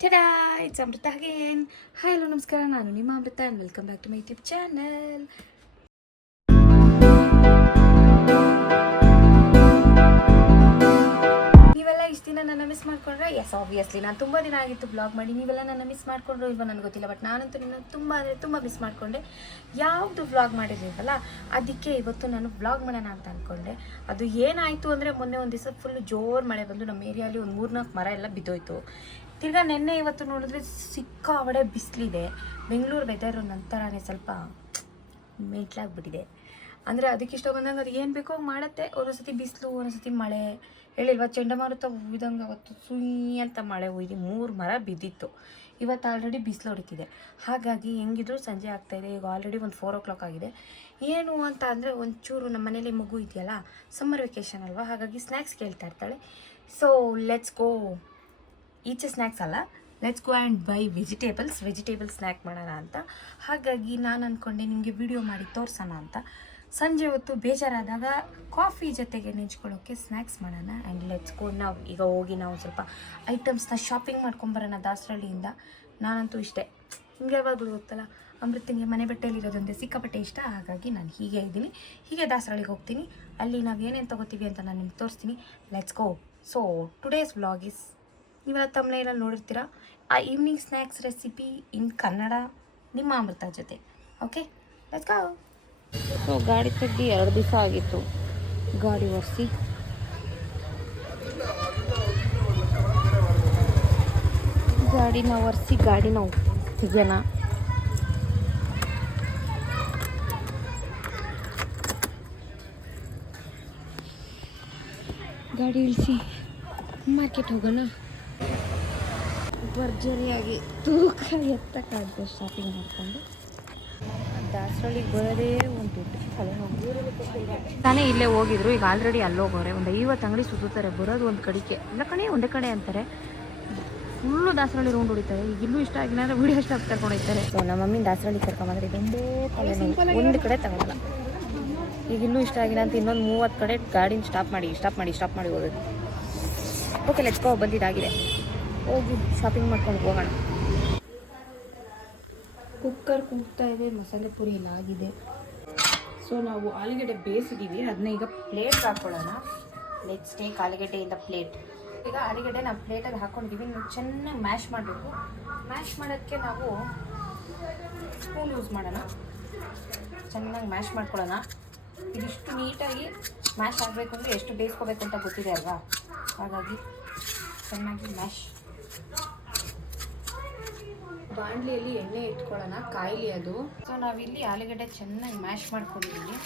Ta-da it's Amrita again. Hi hello ನಮಸ್ಕಾರ, ನಾನು ನಿಮ್ಮ Amrita and welcome back to my YouTube channel. ನೀವೆಲ್ಲ ಇಷ್ಟು ದಿನ ನನ್ನ ಮಿಸ್ ಮಾಡ್ಕೊಂಡ್ರೆ ಎಸ್ ಆಬ್ವಿಯಸ್ಲಿ ನಾನು ತುಂಬ ದಿನ ಆಗಿತ್ತು ಬ್ಲಾಗ್ ಮಾಡಿ. ನೀವೆಲ್ಲ ನನ್ನ ಮಿಸ್ ಮಾಡ್ಕೊಂಡ್ರು ಇಲ್ವ ನನಗೆ ಗೊತ್ತಿಲ್ಲ, ಬಟ್ ನಾನಂತೂ ನಿನ್ನ ತುಂಬ ಅಂದರೆ ತುಂಬ ಮಿಸ್ ಮಾಡಿಕೊಂಡೆ. ಯಾವುದು ವ್ಲಾಗ್ ಮಾಡಿರಲಿಲ್ವಲ್ಲ, ಅದಕ್ಕೆ ಇವತ್ತು ನಾನು ವ್ಲಾಗ್ ಮಾಡೋಣ ಅಂತ ಅಂದ್ಕೊಂಡೆ. ಅದು ಏನಾಯಿತು ಅಂದರೆ, ಮೊನ್ನೆ ಒಂದು ದಿವಸ ಫುಲ್ ಜೋರು ಮಳೆ ಬಂದು ನಮ್ಮ ಏರಿಯಾಲಿ ಒಂದು 3-4 ಮರ ಎಲ್ಲ ಬಿದ್ದೋಯ್ತು. ತಿರ್ಗಾ ನೆನ್ನೆ ಇವತ್ತು ನೋಡಿದ್ರೆ ಸಿಕ್ಕಾಪಟ್ಟೆ ಬಿಸಿಲಿದೆ. ಬೆಂಗಳೂರು ವೆದರ್ ನಂತರನೇ ಸ್ವಲ್ಪ ಮೇಟ್ಲಾಗ್ಬಿಟ್ಟಿದೆ. ಅಂದರೆ ಅದಕ್ಕೆ ಇಷ್ಟ ಬಂದಂಗೆ ಅದು ಏನು ಬೇಕೋ ಮಾಡುತ್ತೆ. ಒಂದೊಂದ್ಸತಿ ಬಿಸಿಲು, ಒಂದೊಂದ್ಸತಿ ಮಳೆ. ಹೇಳಿಲ್ವ, ಚಂಡಮಾರುತ ಉಯ್ದಂಗೆ ಅವತ್ತು ಸುಯ್ ಅಂತ ಮಳೆ ಉಯ್ದು 3 ಮರ ಬಿದ್ದಿತ್ತು. ಇವತ್ತು ಆಲ್ರೆಡಿ ಬಿಸಿಲು ಹೊಡಿತಿದೆ. ಹಾಗಾಗಿ ಹೆಂಗಿದ್ರು ಸಂಜೆ ಆಗ್ತಾಯಿದೆ. ಈಗ ಆಲ್ರೆಡಿ ಒಂದು 4 o'clock ಆಗಿದೆ. ಏನು ಅಂತ ಅಂದರೆ, ಒಂಚೂರು ನಮ್ಮ ಮನೇಲಿ ಮಗು ಇದೆಯಲ್ಲ, ಸಮ್ಮರ್ ವೆಕೇಷನ್ ಅಲ್ವಾ, ಹಾಗಾಗಿ ಸ್ನ್ಯಾಕ್ಸ್ ಕೇಳ್ತಾ ಇರ್ತಾಳೆ. So let's go. ಈಚೆ ಸ್ನ್ಯಾಕ್ಸ್ ಅಲ್ಲ, let's go and by vegetable snack ಮಾಡೋಣ ಅಂತ. ಹಾಗಾಗಿ ನಾನು ಅಂದ್ಕೊಂಡೆ ನಿಮಗೆ ವಿಡಿಯೋ ಮಾಡಿ ತೋರಿಸೋಣ ಅಂತ. ಸಂಜೆ ಹೊತ್ತು ಬೇಜಾರಾದಾಗ ಕಾಫಿ ಜೊತೆಗೆ ನೆಂಚ್ಕೊಳ್ಳೋಕ್ಕೆ ಸ್ನ್ಯಾಕ್ಸ್ ಮಾಡೋಣ. And let's go. ನಾವು ಈಗ ಹೋಗಿ ನಾವು ಸ್ವಲ್ಪ ಐಟಮ್ಸ್ನ ಶಾಪಿಂಗ್ ಮಾಡ್ಕೊಂಬರೋಣ ದಾಸರಳ್ಳಿಯಿಂದ. ನಾನಂತೂ ಇಷ್ಟೇ, ನಿಮಗೆ ಯಾವಾಗಲೂ ಗೊತ್ತಲ್ಲ, ಅಮೃತಿಗೆ ಮನೆ ಬಟ್ಟೆಯಲ್ಲಿರೋದಂದರೆ ಸಿಕ್ಕಾಪಟ್ಟೆ ಇಷ್ಟ. ಹಾಗಾಗಿ ನಾನು ಹೀಗೆ ಇದ್ದೀನಿ, ಹೀಗೆ ದಾಸರಳ್ಳಿಗೆ ಹೋಗ್ತೀನಿ. ಅಲ್ಲಿ ನಾವು ಏನೇನು ತೊಗೋತೀವಿ ಅಂತ ನಾನು ನಿಮ್ಗೆ ತೋರಿಸ್ತೀನಿ. Let's go. So today's vlog is, ನೀವೆಲ್ಲ ತಮ್ಮನೇಲಿ ನೋಡಿರ್ತೀರ, ಆ ಈವ್ನಿಂಗ್ ಸ್ನ್ಯಾಕ್ಸ್ ರೆಸಿಪಿ ಇನ್ ಕನ್ನಡ ನಿಮ್ಮ ಅಮೃತ ಜೊತೆ. Okay, let's go. ಸೊ ಗಾಡಿ ತೆಗ್ದು 2 ದಿವಸ ಆಗಿತ್ತು, ಗಾಡಿ ಒರೆಸಿ ಗಾಡಿನ ತೆಗೆಯೋಣ. ಗಾಡಿ ಇಳಿಸಿ ಮಾರ್ಕೆಟ್ ಹೋಗೋಣ. ಭರ್ಜರಿಯಾಗಿ ತೂಕ ಎತ್ತಕ್ಕಾಗದೆ ಶಾಪಿಂಗ್ ಮಾಡ್ಕೊಂಡು ದಾಸರಳ್ಳಿಗೆ ಬರೋದೇ ಒಂದು ದೊಡ್ಡ ತಲೆನೋವು. ತಾನೇ ಇಲ್ಲೇ ಹೋಗಿದ್ರು, ಈಗ ಆಲ್ರೆಡಿ ಅಲ್ಲೋಗೋರೆ. ಒಂದು 50 ಅಂಗಡಿ ಸುತ್ತಾರೆ. ಬರೋದು ಒಂದು ಕಡೆಗೆ ಎಲ್ಲ ಕಡೆ ಒಂದೇ ಕಡೆ ಅಂತಾರೆ. ಫುಲ್ಲು ದಾಸರಳ್ಳಿ ರೌಂಡ್ ಹೊಡಿತಾರೆ. ಈಗ ಇಲ್ಲೂ ಇಷ್ಟ ಆಗಿಲ್ಲ ಅಂದರೆ ವಿಡಿಯೋ ಸ್ಟಾಪ್ ಕರ್ಕೊಂಡು ಹೋಗ್ತಾರೆ. ಸೊ ನಮ್ಮ ಮಮ್ಮಿ ದಾಸರಳ್ಳಿ ಕರ್ಕೊಂಬಂದ್ರೆ ಇದೊಂದೇ ತಲೆನೋವು, ಒಂದು ಕಡೆ ತಗೊಳ್ಳಲ್ಲ. ಈಗ ಇಲ್ಲೂ ಇಷ್ಟ ಆಗಿಲ್ಲ ಅಂತ ಇನ್ನೊಂದು 30 ಕಡೆ ಗಾಡಿನ ಸ್ಟಾಪ್ ಮಾಡಿ ಹೋಗೋದು. Okay let's go. ಬಂದಿದ್ದಾಗಿದೆ, ಹೋಗಿ ಶಾಪಿಂಗ್ ಮಾಡ್ಕೊಂಡು ಹೋಗೋಣ. ಕುಕ್ಕರ್ ಕೂಗ್ತಾ ಇದೆ, ಮಸಾಲೆ ಪುರಿ ಎಲ್ಲ ಆಗಿದೆ. ಸೊ ನಾವು ಆಲೂಗಡ್ಡೆ ಬೇಯಿಸಿದ್ದೀವಿ, ಅದನ್ನ ಈಗ ಪ್ಲೇಟ್ಗೆ ಹಾಕ್ಕೊಳ್ಳೋಣ. ಲೆಟ್ಸ್ ಟೇಕ್ ಆಲೂಗಡ್ಡೆಯಿಂದ ಪ್ಲೇಟ್. ಈಗ ಆಲೂಗಡ್ಡೆ ನಾವು ಪ್ಲೇಟಲ್ಲಿ ಹಾಕ್ಕೊಂಡಿದ್ದೀವಿ. ನೀವು ಚೆನ್ನಾಗಿ ಮ್ಯಾಶ್ ಮಾಡಬೇಕು. ಮ್ಯಾಶ್ ಮಾಡೋಕ್ಕೆ ನಾವು ಸ್ಪೂನ್ ಯೂಸ್ ಮಾಡೋಣ. ಚೆನ್ನಾಗಿ ಮ್ಯಾಶ್ ಮಾಡ್ಕೊಳ್ಳೋಣ. ಇದಿಷ್ಟು ನೀಟಾಗಿ ಮ್ಯಾಶ್ ಆಗಬೇಕು ಅಂದರೆ ಎಷ್ಟು ಬೇಯಿಸ್ಕೋಬೇಕು ಅಂತ ಗೊತ್ತಿದೆ ಅಲ್ವಾ, ಹಾಗಾಗಿ ಚೆನ್ನಾಗಿ ಮ್ಯಾಶ್. ಬಾಣಲಿಯಲ್ಲಿ ಎಣ್ಣೆ ಇಟ್ಕೊಳ್ಳೋಣ, ಕಾಯಿಲಿ ಅದು. ಸೊ ನಾವಿಲ್ಲಿ ಆಲೂಗಡ್ಡೆ ಚೆನ್ನಾಗಿ ಮ್ಯಾಶ್ ಮಾಡ್ಕೊಂಡಿದ್ದೀವಿ.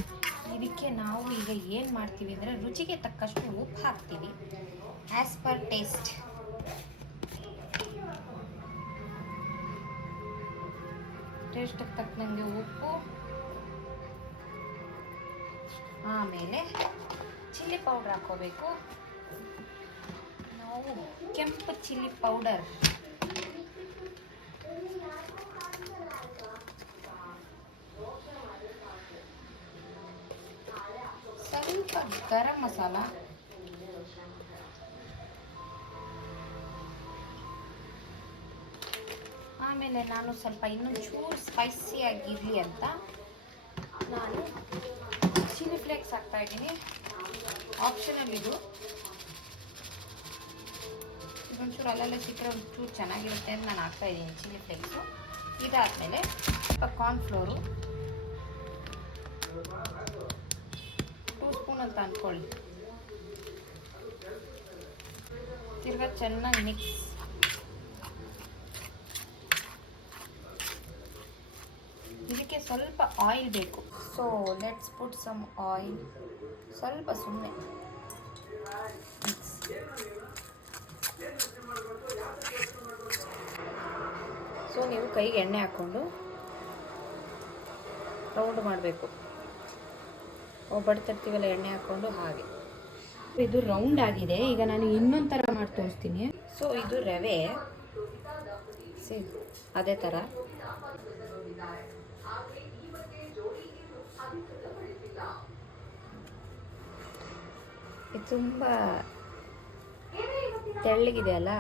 ಇದಕ್ಕೆ ನಾವು ಈಗ ಏನು ಮಾಡ್ತೀವಿ ಅಂದರೆ, ರುಚಿಗೆ ತಕ್ಕಷ್ಟು ಉಪ್ಪು ಹಾಕ್ತೀವಿ, ಆ್ಯಸ್ ಪರ್ ಟೇಸ್ಟ್. ಟೇಸ್ಟಿಗೆ ತಕ್ಕಂಗೆ ಉಪ್ಪು, ಆಮೇಲೆ ಚಿಲ್ಲಿ ಪೌಡ್ರ್ ಹಾಕ್ಕೋಬೇಕು. ನಾವು ಕೆಂಪು ಚಿಲ್ಲಿ ಪೌಡರ್, ಸ್ವಲ್ಪ ಗರಂ ಮಸಾಲ, ಆಮೇಲೆ ನಾನು ಸ್ವಲ್ಪ ಇನ್ನೊಂದು ಚೂರು ಸ್ಪೈಸಿಯಾಗಿರಲಿ ಅಂತ ನಾನು ಚಿಲ್ಲಿ ಫ್ಲೇಕ್ಸ್ ಹಾಕ್ತಾ ಇದ್ದೀನಿ. ಆಪ್ಷನಲ್ ಇದು. ಇದೊಂಚೂರು ಅಲ್ಲೆಲ್ಲ ಸಿಕ್ಕರೆ ಒಂಚೂರು ಚೆನ್ನಾಗಿರುತ್ತೆ ಅಂತ ನಾನು ಹಾಕ್ತಾ ಇದ್ದೀನಿ ಚಿಲ್ಲಿ ಫ್ಲೇಕ್ಸು. ಇದಾದಮೇಲೆ ಸ್ವಲ್ಪ ಕಾರ್ನ್ಫ್ಲೋರು 2 ಸ್ಪೂನ್ ಅಂತ ಅಂದ್ಕೊಳ್ಳಿ. ತಿರ್ಗಾ ಚೆನ್ನಾಗಿ ಮಿಕ್ಸ್. ಇದಕ್ಕೆ ಸ್ವಲ್ಪ ಆಯಿಲ್ ಬೇಕು. So let's put some oil, ಸ್ವಲ್ಪ ಸುಮ್ಮನೆ ಮಿಕ್ಸ್. ಸೊ ನೀವು ಕೈಗೆ ಎಣ್ಣೆ ಹಾಕ್ಕೊಂಡು ರೌಂಡ್ ಮಾಡಬೇಕು. ಒಬ್ಬಟ್ಟು ಎಣ್ಣೆ ಹಾಕ್ಕೊಂಡು ಹಾಗೆ. ಇದು ರೌಂಡ್ ಆಗಿದೆ. ಈಗ ನಾನು ಇನ್ನೊಂದು ಥರ ಮಾಡಿ ತೋರಿಸ್ತೀನಿ. ಸೊ ಇದು ರವೆ, ಅದೇ ಥರ ಇದು. ತುಂಬ ತೆಳ್ಳಗಿದೆ ಅಲ್ಲ,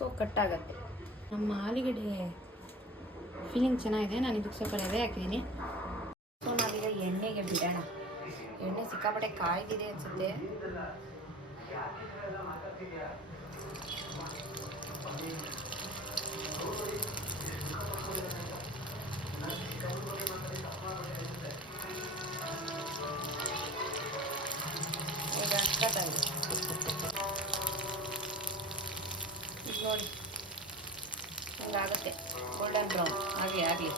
ಸೊ ಕಟ್ಟಾಗತ್ತೆ. ನಮ್ಮ ಆಲೂಗಡ್ಡೆ ಫೀಲಿಂಗ್ ಚೆನ್ನಾಗಿದೆ. ನಾನು ಇದಕ್ಕೆ ಸ್ವಲ್ಪ ರವೆ ಹಾಕಿದ್ದೀನಿ. ಸೊ ನಾವೀಗ ಎಣ್ಣೆಗೆ ಬಿಡೋಣ. ಎಣ್ಣೆ ಸಿಕ್ಕಾಪಟ್ಟೆ ಕಾಯ್ದಿದೆ ಅನಿಸುತ್ತೆ. ನೋಡಿ ಹಿಂಗಾಗುತ್ತೆ, ಗೋಲ್ಡನ್ ಬ್ರೌನ್ ಆಗಲಿ.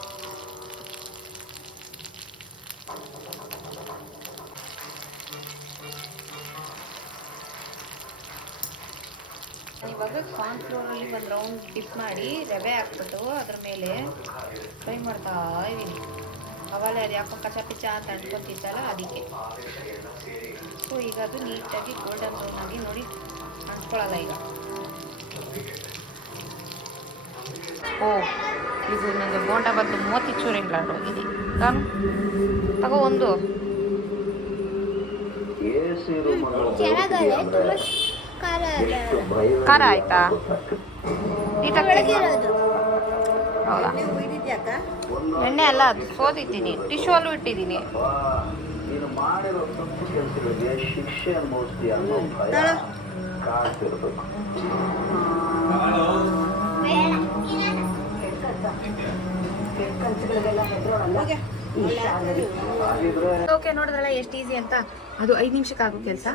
ಇವಾಗ ಕಾರ್ನ್ಫ್ಲೋರಲ್ಲಿ ಒಂದು ರೌಂಡ್ ಡಿಪ್ ಮಾಡಿ ರವೆ ಹಾಕ್ಬಿಟ್ಟು ಅದ್ರ ಮೇಲೆ ಫ್ರೈ ಮಾಡ್ತಾ ಇದ್ದೀನಿ. ಅವಾಗಲೇ ಅದು ಯಾಕೋ ಕಚ ಪಿಚ ಅಂತ ಅಂಟ್ಕೊತಿತ್ತಲ್ಲ, ಅದಕ್ಕೆ. ಸೊ ಈಗ ಅದು ನೀಟಾಗಿ ಗೋಲ್ಡನ್ ಬ್ರೌನ್ ಆಗಿ ನೋಡಿ ಅಂಟ್ಕೊಳ್ಳಲ್ಲ ಈಗ. ಓ ಇದು ನನಗೆ ಬೋಂಡ ಬದಲು ಮೋತಿಚೂರು ಹೋಗಿದೆ. ನಾನು ತಗೋ ಒಂದು. ಖಾರ ಆಯ್ತಾ? ಹೌದಾ? ಎಣ್ಣೆ ಅಲ್ಲ, ಅದು ಸೋದಿದ್ದೀನಿ, ಟಿಶ್ಯೂ ಅಲ್ಲೂ ಇಟ್ಟಿದ್ದೀನಿ. ಓಕೆ, ನೋಡಿದ್ರಲ್ಲ ಎಷ್ಟು ಈಸಿ ಅಂತ. ಅದು 5 ನಿಮಿಷಕ್ಕೆ ಆಗೋ ಕೆಲಸ.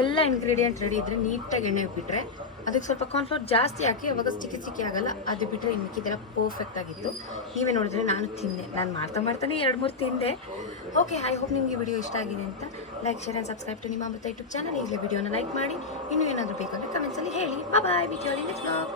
ಎಲ್ಲ ಇಂಗ್ರೀಡಿಯೆಂಟ್ ರೆಡಿ ಇದ್ರೆ ನೀಟಾಗಿ ಎಣ್ಣೆ ಬಿಟ್ಟರೆ ಅದಕ್ಕೆ ಸ್ವಲ್ಪ ಕಾರ್ನ್ಫ್ಲೋರ್ ಜಾಸ್ತಿ ಹಾಕಿ ಅವಾಗ ಸ್ಟಿಕ್ಕಿ ಆಗಲ್ಲ. ಅದು ಬಿಟ್ಟರೆ ಇನ್ನು ಮಿಕ್ಕಿದೆಲ್ಲ ಪರ್ಫೆಕ್ಟ್ ಆಗಿತ್ತು. ನೀವೇ ನೋಡಿದ್ರೆ ನಾನು ತಿಂದೆ. ನಾನು ಮಾಡ್ತಾನೆ 2-3 ತಿಂದೆ. ಓಕೆ, ಐ ಹೋಪ್ ನಿಮಗೆ ವಿಡಿಯೋ ಇಷ್ಟ ಆಗಿದೆ ಅಂತ. Like, share and subscribe to ನಿಮ್ಮ ಅಮೃತ ಯೂಟ್ಯೂಬ್ ಚಾನಲ್. ಈಗಲೇ ವಿಡಿಯೋನ ಲೈಕ್ ಮಾಡಿ. ಇನ್ನೂ ಏನಾದರೂ ಬೇಕಂದ್ರೆ ಕಮೆಂಟ್ಸಲ್ಲಿ ಹೇಳಿ. ಬಾಯ್, ವಿಡಿಯೋ ನೆಕ್ಸ್ಟ್ ಬ್ಲಾಗ್.